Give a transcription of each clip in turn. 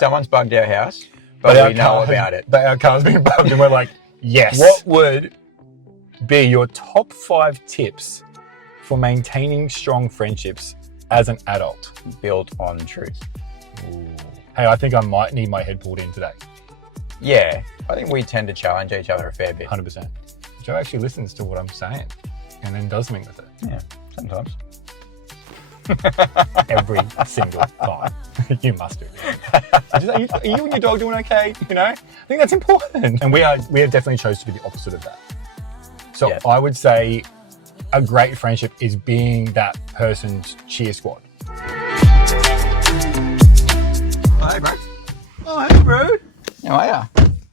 Someone's bugged our house, but we know about it. But our car's been bugged and we're like, yes. What would be your top 5 tips for maintaining strong friendships as an adult? Built on truth. Ooh. Hey, I think I might need my head pulled in today. Yeah, I think we tend to challenge each other a fair bit. 100%. Joe actually listens to what I'm saying and then does something with it. Yeah, sometimes. Every single time. You must do. Are you and your dog doing okay? You know, I think that's important. And we have definitely chose to be the opposite of that. So yeah. I would say a great friendship is being that person's cheer squad. Hi, bro. Oh, hey, bro. How are ya?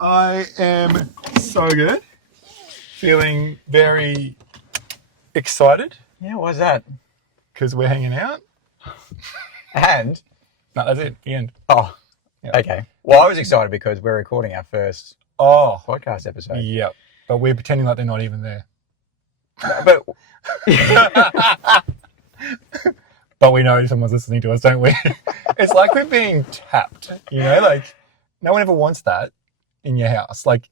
I am so good. Feeling very excited. Yeah, why's that? Because we're hanging out. And? No, that's it. The end. Oh, yeah. Okay. Well, I was excited because we're recording our first podcast episode. Yeah, but we're pretending like they're not even there. But but we know someone's listening to us, don't we? It's like we're being tapped, you know? Like, no one ever wants that in your house. Like,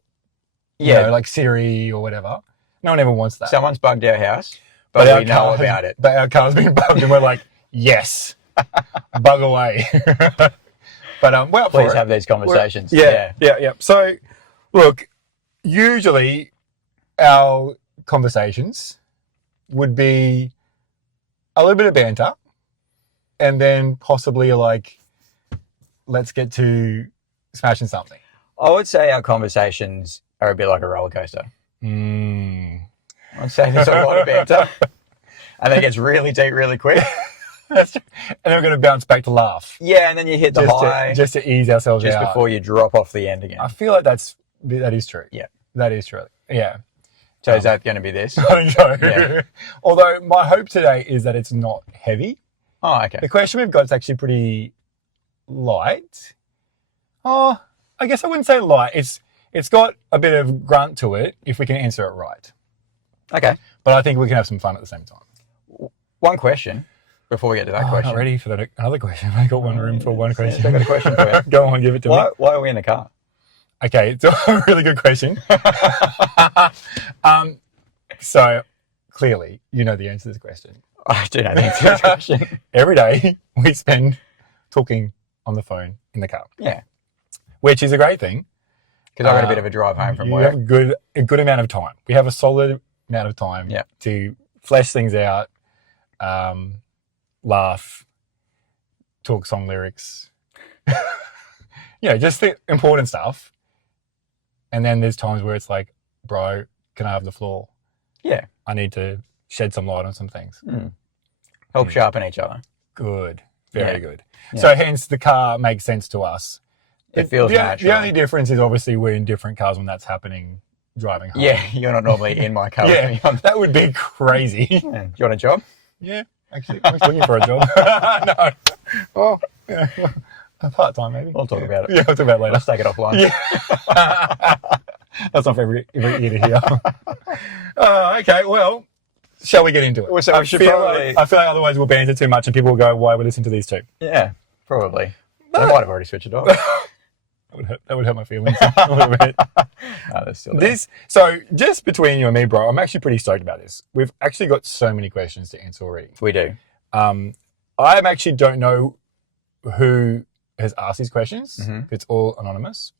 you know, like Siri or whatever. No one ever wants that. Someone's bugged our house, but we know about it. But our car's been bugged and we're like, yes, bug away. But we're up for it. Please have these conversations. Yeah. So, look, usually our conversations would be a little bit of banter and then possibly like, let's get to smashing something. I would say our conversations are a bit like a roller coaster. I'd say there's a lot of banter and then it gets really deep really quick. That's true. And then we're going to bounce back to laugh. Yeah, and then you hit the high. Just to ease ourselves out. Just before you drop off the end again. I feel like that is true. Yeah. That is true. Yeah. So is that going to be this? I think so. Yeah. Although my hope today is that it's not heavy. Oh, okay. The question we've got is actually pretty light. Oh, I guess I wouldn't say light. It's got a bit of grunt to it if we can answer it right. Okay. But I think we can have some fun at the same time. One question before we get to that question. I'm not ready for another question. I got one room for one question. I've got a question for you. Go on, give it to me. Why are we in the car? Okay, it's a really good question. So clearly, you know the answer to this question. I do know the answer to this question. Every day we spend talking on the phone in the car. Yeah. Which is a great thing. Because I've got a bit of a drive home from work. You have a good amount of time. We have a solid amount of time to flesh things out, laugh, talk song lyrics, just the important stuff. And then there's times where it's like, bro, can I have the floor? Yeah. I need to shed some light on some things. Help sharpen each other. Good. Very good. Yeah. So hence the car makes sense to us. It feels natural. The only difference is obviously we're in different cars when that's happening driving home. Yeah, you're not normally in my car. Yeah, that would be crazy. Yeah. Do you want a job? Yeah, actually, I was looking for a job. No. Oh, yeah. Part-time maybe. We'll talk about it. Yeah, we'll talk about it later. Let's take it offline. Yeah. That's not for every ear to hear. Okay, well, shall we get into it? So I feel like otherwise we'll banter too much and people will go, why we listen to these two? Yeah, probably. They might have already switched it off. That would hurt my feelings a little bit. No, that's still there. So just between you and me, bro, I'm actually pretty stoked about this. We've actually got so many questions to answer already. We do. I actually don't know who has asked these questions. It's all anonymous.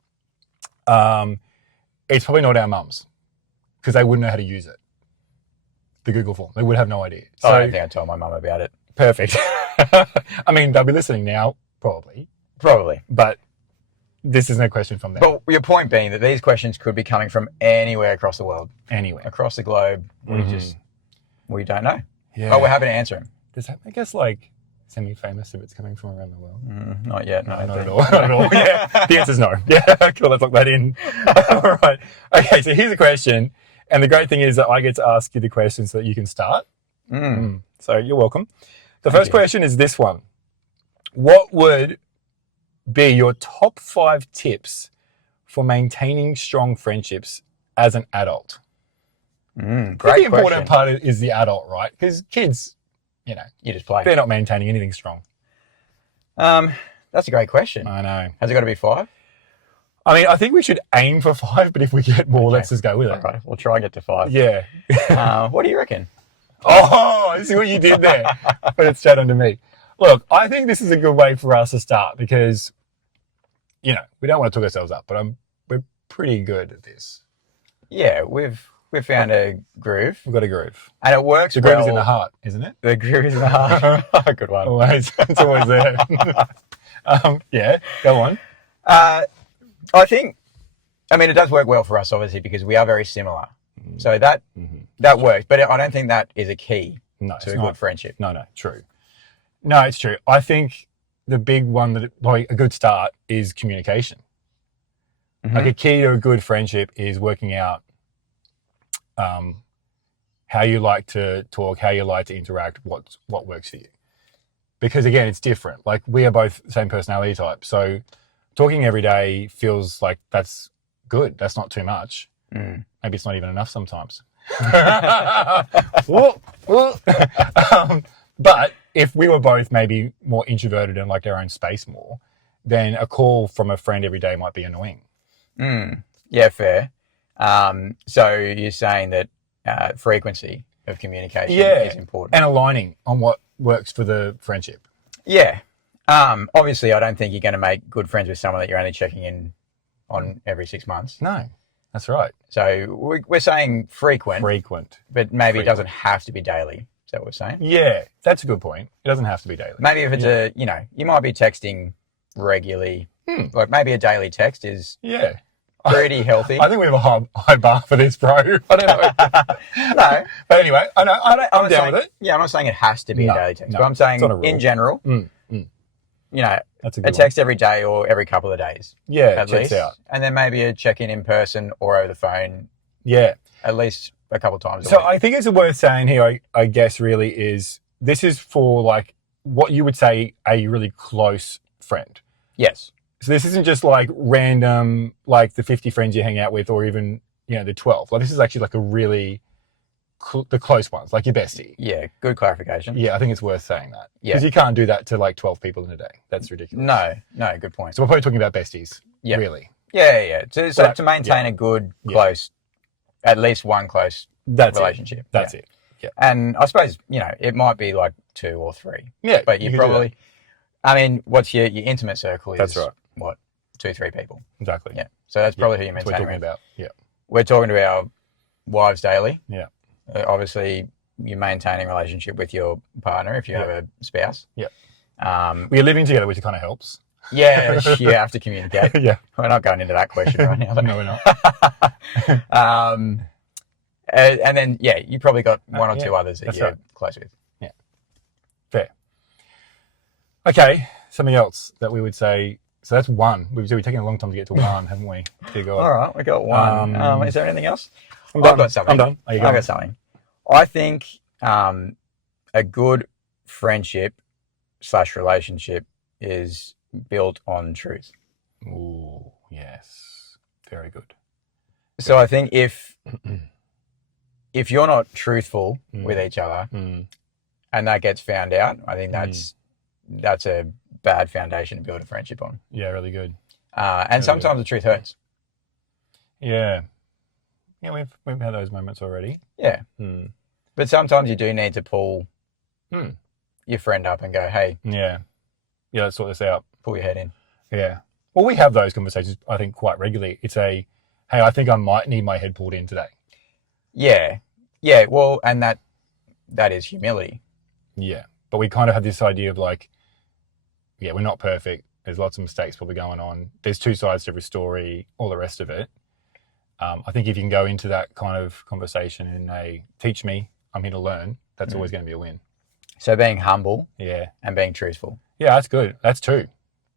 It's probably not our mums because they wouldn't know how to use it. The Google form. They would have no idea. So, I don't think I told my mum about it. Perfect. I mean, they'll be listening now, probably. But this isn't a question from them. But your point being that these questions could be coming from anywhere across the world. Anywhere. Across the globe. We don't know. Yeah. But we're happy to answer them. Does that make us like semi-famous if it's coming from around the world? Not yet. No, not at all. Not at all. Yeah. The answer's no. Yeah. Cool. Let's lock that in. All right. Okay. So here's a question. And the great thing is that I get to ask you the questions so that you can start. So you're welcome. The first question is this one. What would be your top 5 tips for maintaining strong friendships as an adult? Great The important part is the adult, right? Because kids, you just play. They're not maintaining anything strong. That's a great question. I know. Has it got to be 5? I mean, I think we should aim for 5, but if we get more, let's just go with it. All right, we'll try and get to 5. Yeah. What do you reckon? Oh, see what you did there. But it's straight onto me. Look, I think this is a good way for us to start because, we don't want to talk ourselves up, but we're pretty good at this. Yeah, we've found a groove. We've got a groove. And it works The groove well. is in the heart, isn't it? The groove is in the heart. Good one. Always. It's always there. Yeah, go on. I think, it does work well for us, obviously, because we are very similar. So that works. But I don't think that is a key to a good friendship. No, true. No, it's true. I think the big one a good start is communication. Mm-hmm. Like a key to a good friendship is working out how you like to talk, how you like to interact, what works for you. Because again, it's different. Like we are both the same personality type. So talking every day feels like that's good. That's not too much. Maybe it's not even enough sometimes. But if we were both maybe more introverted and liked our own space more, then a call from a friend every day might be annoying. Yeah, fair. So you're saying that frequency of communication is important. And aligning on what works for the friendship. Yeah. Obviously, I don't think you're going to make good friends with someone that you're only checking in on every 6 months. No, that's right. So we're saying frequent. But maybe it doesn't have to be daily. Is that what we're saying? Yeah, that's a good point. It doesn't have to be daily. Maybe if it's you might be texting regularly. Like maybe a daily text is pretty healthy. I think we have a high bar for this, bro. I don't know. No. But anyway, I'm down with it. Yeah, I'm not saying it has to be a daily text, but I'm saying in general, that's a text every day or every couple of days. Yeah, at least. Out. And then maybe a check-in in person or over the phone. Yeah. At least a couple of times a week. So I think it's worth saying here, I guess, really is this is for like what you would say a really close friend. Yes. So this isn't just like random, like the 50 friends you hang out with or even, the 12. Like this is actually like a really, the close ones, like your bestie. Yeah, good clarification. Yeah, I think it's worth saying that. Yeah. Because you can't do that to like 12 people in a day. That's ridiculous. No, good point. So we're probably talking about besties, really. Yeah. So to maintain a good, close, at least one close relationship. That's it. Yeah. And I suppose, it might be like 2 or 3. Yeah. But you probably, what's your intimate circle is, that's right. What, 2-3 people. Exactly. Yeah. So that's probably who you're maintaining. We're talking about. Yeah. We're talking to our wives daily. Yeah. Obviously, you're maintaining a relationship with your partner if you have a spouse. Yeah. We're living together, which kind of helps. Yeah, you have to communicate. Yeah. We're not going into that question right now. No, we're not. And then, you probably got one or two others that you're close with. Yeah. Fair. Okay, something else that we would say. So that's 1. We've taken a long time to get to 1, haven't we? All right, we got 1. Is there anything else? I've got something. I'm done. I've got something. I think a good friendship / relationship is built on truth. Ooh, yes. Very good. So I think if you're not truthful with each other and that gets found out, I think that's a bad foundation to build a friendship on. Yeah, really good. And really sometimes good. the truth hurts. Yeah. Yeah, we've had those moments already. Yeah. But sometimes you do need to pull your friend up and go, hey. Yeah, let's sort this out. Pull your head in. Yeah. Well, we have those conversations, I think, quite regularly. It's hey, I think I might need my head pulled in today. Yeah. Yeah, well, and that is humility. Yeah. But we kind of have this idea of like, we're not perfect. There's lots of mistakes probably going on. There's 2 sides to every story, all the rest of it. I think if you can go into that kind of conversation and teach me, I'm here to learn, that's always going to be a win. So being humble and being truthful. Yeah, that's good. That's 2.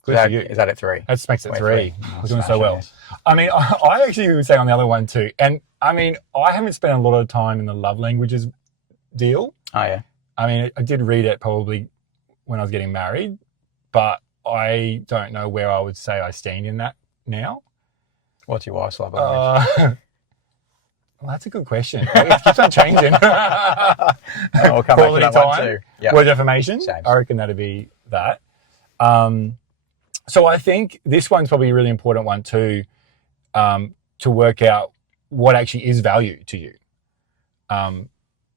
Good for you. Is that at 3? That makes it 3. We're doing so well. This. I actually would say on the other one too. And I haven't spent a lot of time in the love languages deal. Oh, yeah. I did read it probably when I was getting married, but I don't know where I would say I stand in that now. What's your wife's love language? Well, that's a good question. It keeps on changing. We'll come back to that one too. Yep. Word of affirmation. Same. I reckon that'd be that. So I think this one's probably a really important one too, to work out what actually is value to you.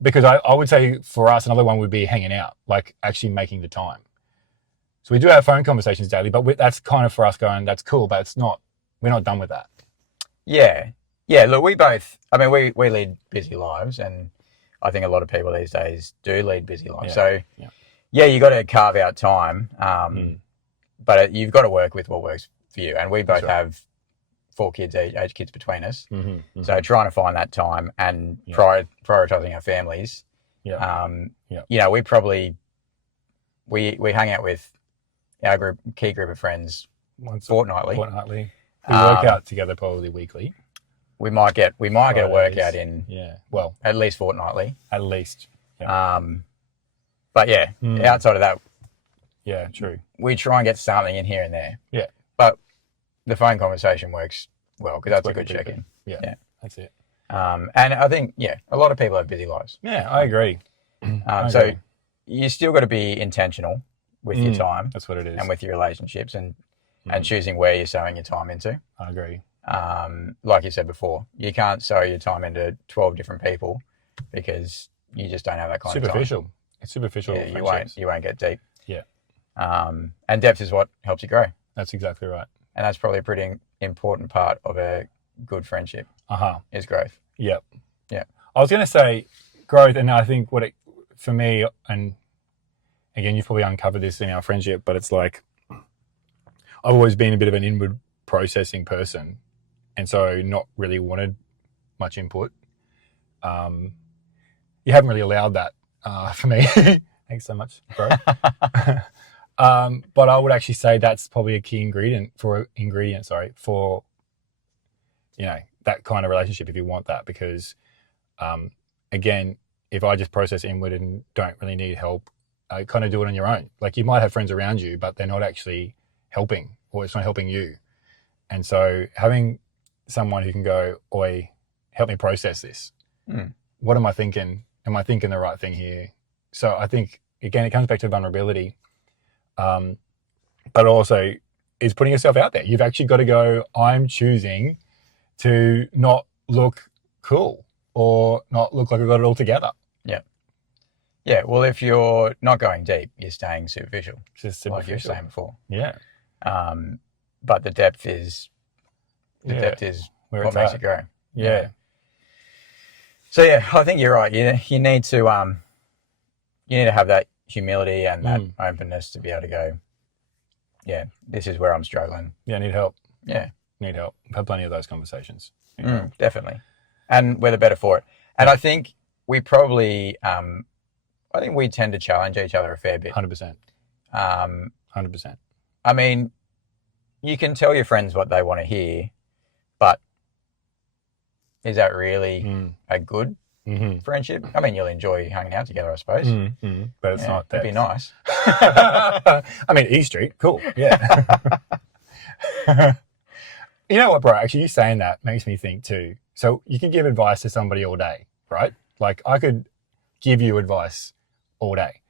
Because I would say for us, another one would be hanging out, like actually making the time. So we do have phone conversations daily, but that's kind of for us going, that's cool, but we're not done with that. Yeah. Yeah. Look, we both, I mean, we lead busy lives, and I think a lot of people these days do lead busy lives. So you got to carve out time. But you've got to work with what works for you. And we both have 4 kids, age kids between us. So trying to find that time and prioritizing our families. You know, we hang out with our key group of friends fortnightly. We work out together probably weekly. We might get a workout in. Well, at least fortnightly. At least. But outside of that, true. We try and get something in here and there. Yeah. But the phone conversation works well because that's a good check-in. Yeah. That's it. And I think, a lot of people have busy lives. Yeah, I agree. So you still got to be intentional with your time. That's what it is. And with your relationships and choosing where you're sowing your time into. I agree. Like you said before, you can't sow your time into 12 different people because you just don't have that kind of time. Superficial. It's superficial. Yeah, you won't get deep. Yeah. And depth is what helps you grow. That's exactly right. And that's probably a pretty important part of a good friendship. Is growth. Yep. Yeah. I was going to say growth, and I think for me, and again, you've probably uncovered this in our friendship, but it's like I've always been a bit of an inward processing person, and so not really wanted much input. You haven't really allowed that for me. Thanks so much, bro. But I would actually say that's probably a key ingredient for that kind of relationship if you want that, because again, if I just process inward and don't really need help, I kind of do it on your own. Like you might have friends around you, but they're not actually helping, or it's not helping you. And so having someone who can go, "Oi, help me process this. What am I thinking? Am I thinking the right thing here?" So I think, again, it comes back to vulnerability. But also is putting yourself out there. You've actually got to go, I'm choosing to not look cool or not look like I've got it all together. Yeah. Yeah. Well, if you're not going deep, you're staying superficial. Just like you were saying before. Yeah. But the depth is where what makes it grow. Yeah. So I think you're right. You need to have that humility and that openness to be able to go, this is where I'm struggling. Yeah, I need help. Yeah. Need help. I've had plenty of those conversations. Definitely. And we're the better for it. And I think we probably, we tend to challenge each other a fair bit. 100%. 100%. I mean, you can tell your friends what they want to hear, but is that really a good friendship? I mean, you'll enjoy hanging out together, I suppose. But it's not that. That'd be nice. I mean, E Street, cool. Yeah. You know what, bro? Actually, you saying that makes me think too. So you can give advice to somebody all day, right? Like I could give you advice all day,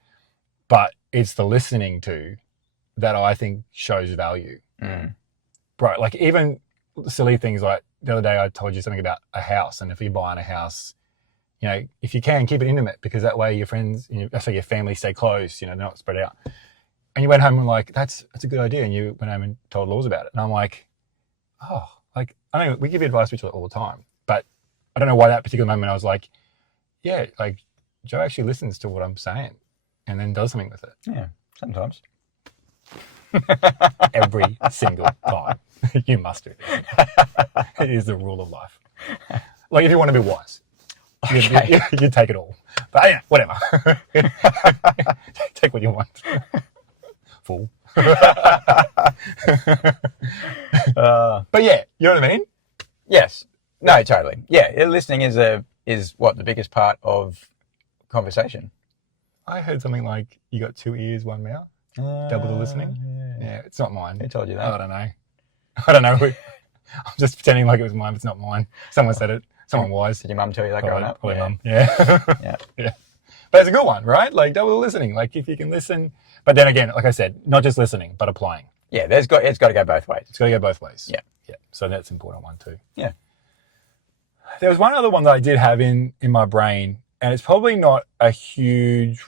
but it's the listening to that I think shows value. Bro, like even silly things like the other day I told you something about a house, and if you're buying a house, if you can, keep it intimate, because that way your friends, so your family stay close, they're not spread out. And you went home and like, that's a good idea. And you went home and told Laws about it. And I'm like, I mean, we give advice to each other all the time, but I don't know why that particular moment I was like, yeah, like Joe actually listens to what I'm saying and then does something with it. Yeah, sometimes. Every single time. You must do this. It is the rule of life. Like if you want to be wise, okay. you take it all. But yeah, whatever. Take what you want. Fool. But yeah, you know what I mean? Yes. No, totally. Yeah, listening is what the biggest part of conversation. I heard something like you got 2 ears, 1 mouth. Double the listening. Yeah, it's not mine. Who told you that? I don't know. I'm just pretending like it was mine, but it's not mine. Someone said it. Someone wise. Did your mum tell you that growing up? Probably mum. Yeah. Yeah. But it's a good one, right? Like double the listening. Like if you can listen, but then again, like I said, not just listening, but applying. Yeah, it's got to go both ways. It's got to go both ways. Yeah. Yeah. So that's an important one too. Yeah. There was one other one that I did have in my brain, and it's probably not a huge.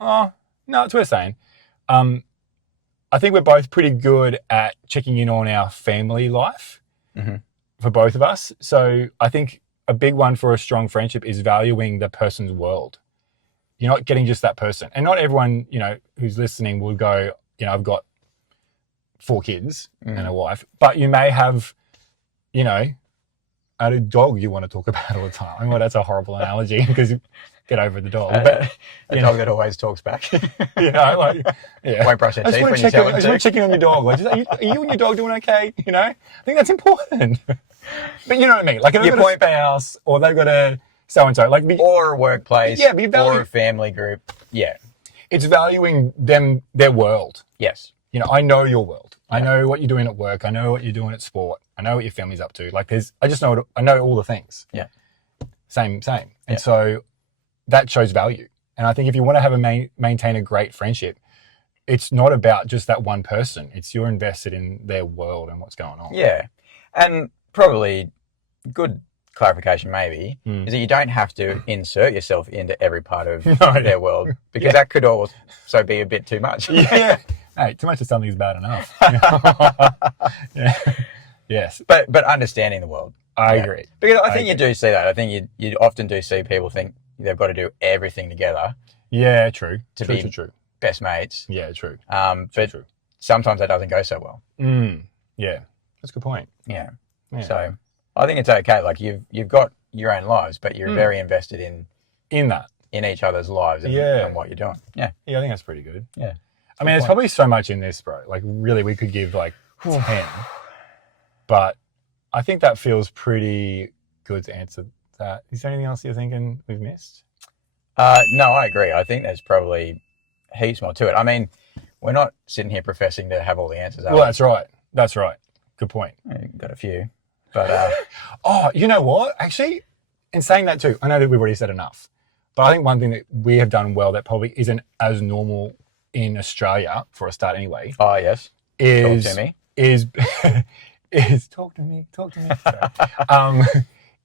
Oh no, it's worth saying. I think we're both pretty good at checking in on our family life for both of us. So I think a big one for a strong friendship is valuing the person's world. You're not getting just that person. And not everyone, who's listening will go, I've got 4 kids and a wife, but you may have, a dog you want to talk about all the time. Well, that's a horrible analogy because get over the dog. But, a dog that always talks back. Won't brush their teeth when you tell I just want to check in on your dog. Like, are you and your dog doing okay? I think that's important. But you know what I mean? Like, if they've got a spouse or they've got a so-and-so. Or a workplace. Yeah, or a family group. Yeah. It's valuing their world. Yes. I know your world. Yeah. I know what you're doing at work. I know what you're doing at sport. I know what your family's up to. I know all the things. Yeah. Same. And so that shows value. And I think if you want to have maintain a great friendship, it's not about just that one person. It's you're invested in their world and what's going on. Yeah. And probably good clarification maybe is that you don't have to insert yourself into every part of their world because that could also be a bit too much. Yeah. Hey, too much of something is bad enough. Yeah. Yes. But understanding the world. I agree. Because I think you do see that. I think you often do see people think they've got to do everything together. Yeah, true. To be best mates. Yeah, true. But sometimes that doesn't go so well. Yeah. That's a good point. Yeah. So I think it's okay. Like you've got your own lives, but you're very invested in each other's lives and what you're doing. Yeah. Yeah, I think that's pretty good. Yeah. I mean, there's probably so much in this, bro. Like, really, we could give 10. But I think that feels pretty good to answer that. Is there anything else you're thinking we've missed? No, I agree. I think there's probably heaps more to it. I mean, we're not sitting here professing to have all the answers. Well, that's right. That's right. Good point. Got a few. But oh, you know what? Actually, in saying that too, I know that we've already said enough. But I think one thing that we have done well that probably isn't as normal in Australia, for a start anyway. Oh, yes. Is, talk to me. Is talk to me.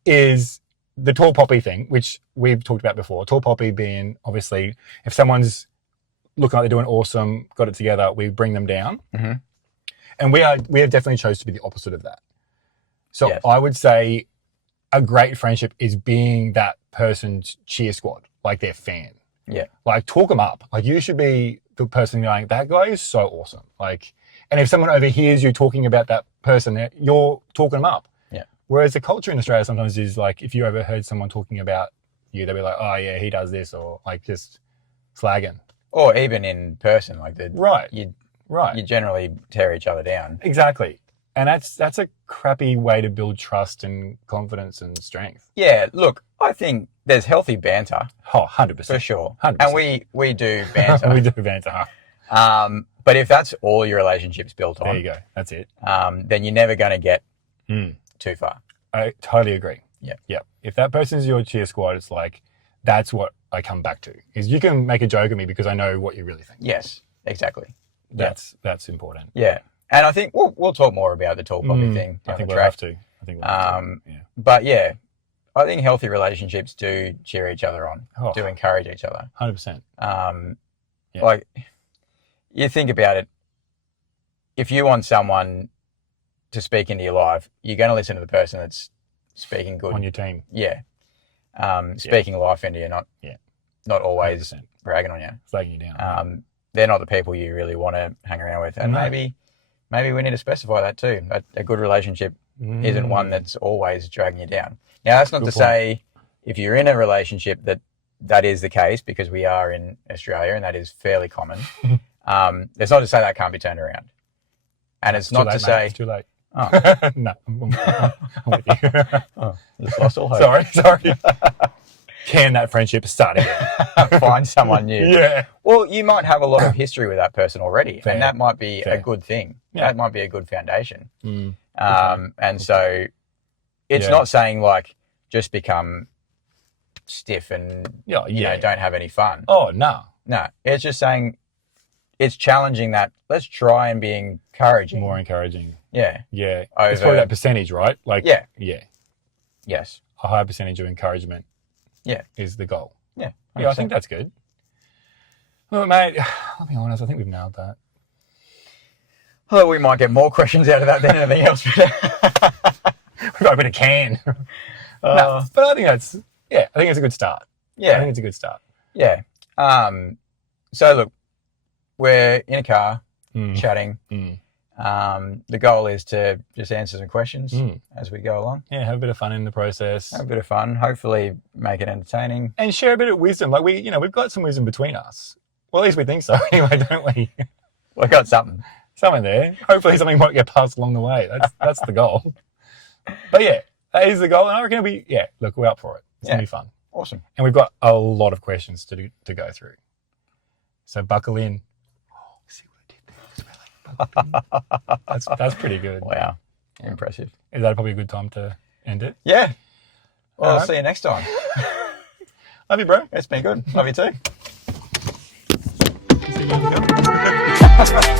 Is the tall poppy thing, which we've talked about before. Tall poppy being, obviously, if someone's looking like they're doing awesome, got it together, we bring them down. And we have definitely chose to be the opposite of that. So yes. I would say a great friendship is being that person's cheer squad, like their fan. Yeah. Like, talk them up. Like, you should be the person going, that guy is so awesome. Like, and if someone overhears you talking about that person, you're talking them up. Yeah. Whereas the culture in Australia sometimes is like, if you overheard someone talking about you, they'll be like, oh yeah, he does this, or like just slagging. Or even in person, like you generally tear each other down. Exactly. And that's a crappy way to build trust and confidence and strength. Yeah, look, I think there's healthy banter. Oh, 100%. For sure. 100%. And we do banter. We do banter. But if that's all your relationship's built on. There you go. That's it. Then you're never going to get too far. I totally agree. Yeah. Yeah. If that person's your cheer squad, it's like, that's what I come back to. Is you can make a joke of me because I know what you really think. Yes, exactly. That's important. Yeah. And I think we'll talk more about the tall poppy thing. I think we'll have to. But yeah, I think healthy relationships do cheer each other on, do encourage each other. 100%. Like, you think about it, if you want someone to speak into your life, you're going to listen to the person that's speaking good. On your team. Yeah. Speaking life into you, not always 100%. bragging on you. Slagging you down. They're not the people you really want to hang around with. And maybe we need to specify that too. A good relationship isn't one that's always dragging you down. Now, that's not to say if you're in a relationship that is the case, because we are in Australia and that is fairly common. It's not to say that can't be turned around. And it's not to say... It's too late. Oh. No, I'm with you. Just lost all hope. Sorry. Can that friendship start again? Find someone new. Yeah. Well, you might have a lot of history with that person already, Fair. and that might be a good thing. Yeah. That might be a good foundation. And so it's not saying like just become stiff and don't have any fun. Oh, no. No, it's just saying it's challenging that. Let's try and be encouraging. More encouraging. Yeah. Yeah. Over, It's probably that percentage, right? Like, yeah. Yeah. Yes. A high percentage of encouragement. Yeah. Is the goal. Yeah. 100%. Yeah, I think that's good. Well, mate, I'll be honest, I think we've nailed that. Although we might get more questions out of that than anything else. We've got a bit of can. No, but I think that's, I think it's a good start. Yeah. I think it's a good start. Yeah. So look, we're in a car chatting. The goal is to just answer some questions as we go along. Yeah, have a bit of fun in the process. Have a bit of fun. Hopefully make it entertaining. And share a bit of wisdom. Like we've got some wisdom between us. Well, at least we think so anyway, don't we? We got something. Something there. Hopefully something might get passed along the way. That's the goal. But yeah, that is the goal. And I reckon look, we're up for it. It's going to be fun. Awesome. And we've got a lot of questions to go through. So buckle in. Oh, see what I did there? That's pretty good. Wow. Impressive. Is that probably a good time to end it? Yeah. Well, I'll see you next time. Love you, bro. It's been good. Love you too. See you.